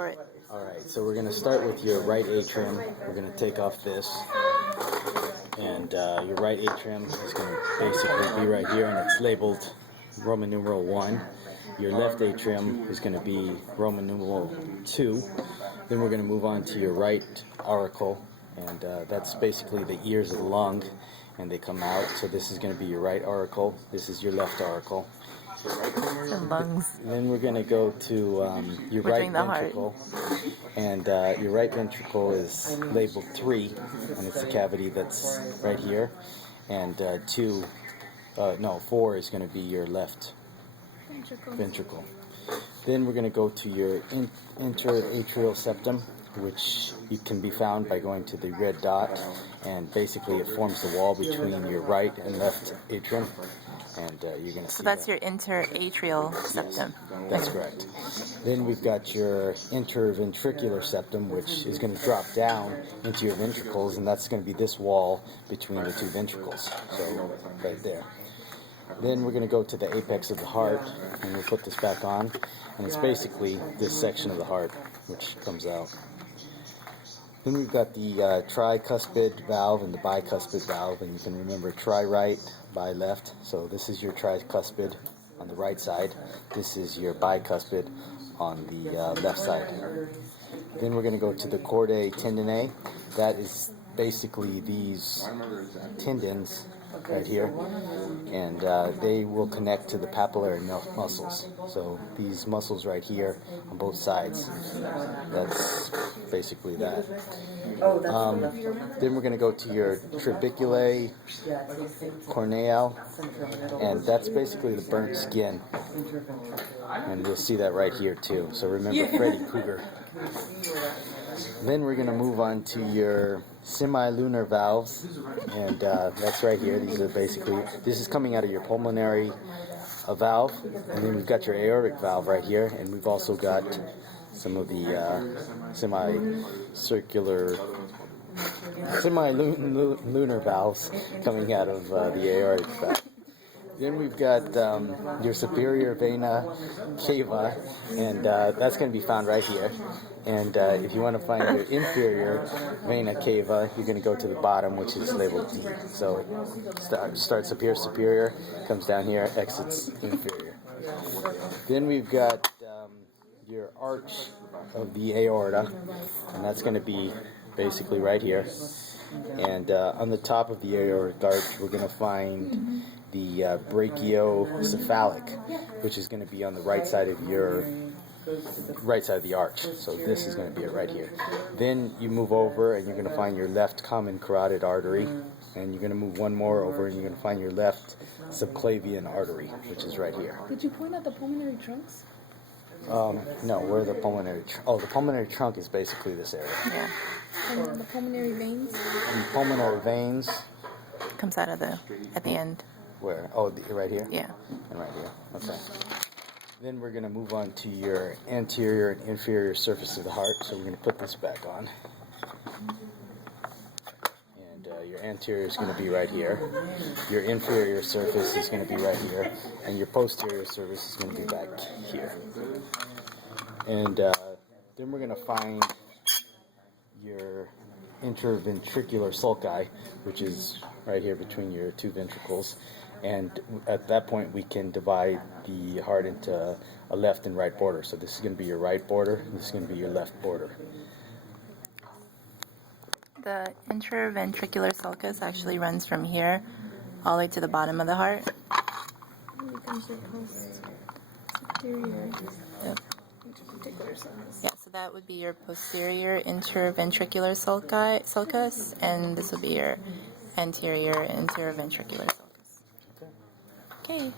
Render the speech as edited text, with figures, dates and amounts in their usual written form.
Alright, so we're going to start with your right atrium. We're going to take off this. And your right atrium is going to basically be right here, and it's labeled Roman numeral 1. Your left atrium is going to be Roman numeral 2. Then we're going to move on to your right auricle, and that's basically the ears of the lung, and they come out. So this is going to be your right auricle. This is your left auricle. The lungs. Then we're going to go to your right ventricle, and your right ventricle is labeled 3, and it's the cavity that's right here, and 4 is going to be your left ventricle. Then we're going to go to your interatrial septum, which can be found by going to the red dot, and basically it forms the wall between your right and left atrium. And you're going to see so that's your interatrial septum. Yes, that's correct. Then we've got your interventricular septum, which is going to drop down into your ventricles, and that's going to be this wall between the two ventricles. So right there. Then we're going to go to the apex of the heart, and we'll put this back on, and it's basically this section of the heart which comes out. Then we've got the tricuspid valve and the bicuspid valve, and you can remember tri-right, bi-left. So this is your tricuspid on the right side. This is your bicuspid on the left side. Then we're going to go to the chordae tendineae. That is basically these tendons right here, and they will connect to the papillary muscles. So these muscles right here on both sides, that's basically that. Then we're going to go to your trabeculae corneal, and that's basically the burnt skin, and you'll see that right here too. So remember Freddy Krueger. Then we're going to move on to your semilunar valves, and that's right here. These are basically, this is coming out of your pulmonary valve, and then we've got your aortic valve right here, and we've also got some of the semilunar valves coming out of the aortic valve. Then we've got your superior vena cava, and that's going to be found right here. And if you want to find your inferior vena cava, you're going to go to the bottom, which is labeled D. So it starts up here, superior, comes down here, exits inferior. Then we've got your arch of the aorta, and that's going to be basically right here. And on the top of the aortic arch, we're going to find the brachiocephalic, which is going to be on the right side of the arch. So this is going to be it right here. Then you move over, and you're going to find your left common carotid artery, and you're going to move one more over, and you're going to find your left subclavian artery, which is right here. Did you point out the pulmonary trunks? No, where the pulmonary the pulmonary trunk is basically this area. Yeah. And the pulmonary veins? And the pulmonary veins Comes out of at the end. where? Oh, right here? Yeah. And right here. Okay. Then we're going to move on to your anterior and inferior surface of the heart. So we're going to put this back on. And your anterior is going to be right here. Your inferior surface is going to be right here. And your posterior surface is going to be back here. And then we're going to find your interventricular sulci, which is right here between your two ventricles. And at that point, we can divide the heart into a left and right border. So this is going to be your right border, and this is going to be your left border. The interventricular sulcus actually runs from here all the way to the bottom of the heart. It becomes your posterior Yep. interventricular sulcus. Yeah, so that would be your posterior interventricular sulcus, and this would be your anterior interventricular sulcus. Okay.